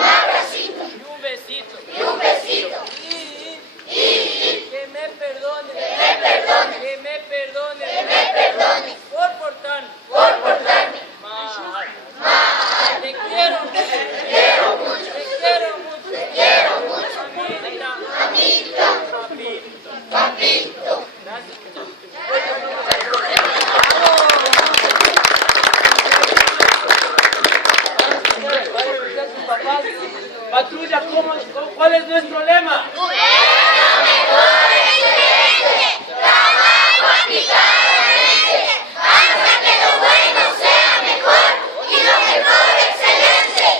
abracito. Y un besito. Y que me perdone. Por portarme. Mal. Te quiero mucho. Mamita. Papito. Gracias. Papás, patrulla, ¿cuál es nuestro lema?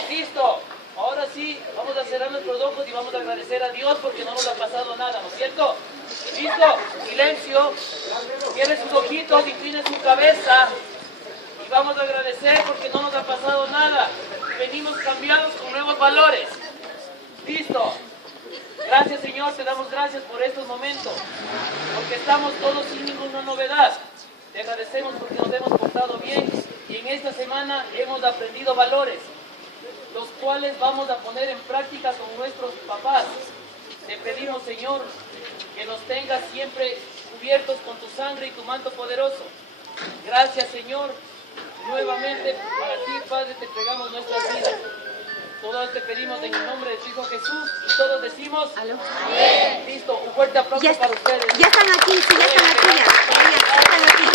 Listo, ahora sí, vamos a cerrar nuestros ojos y vamos a agradecer a Dios porque no nos ha pasado nada, ¿no es cierto? Listo, silencio, cierre sus ojitos, incline su cabeza y vamos a agradecer porque no nos ha pasado nada. Venimos cambiados con nuevos valores. Listo. Gracias, Señor, te damos gracias por estos momentos, porque estamos todos sin ninguna novedad. Te agradecemos porque nos hemos portado bien y en esta semana hemos aprendido valores, los cuales vamos a poner en práctica con nuestros papás. Te pedimos, Señor, que nos tengas siempre cubiertos con tu sangre y tu manto poderoso. Gracias, Señor. Nuevamente, para ti, Padre, te entregamos nuestras vidas. Todos te pedimos en el nombre de tu Hijo Jesús y todos decimos Amén. Listo, un fuerte aplauso para ustedes. Ya están aquí, sí, ya están aquí. Ya están aquí.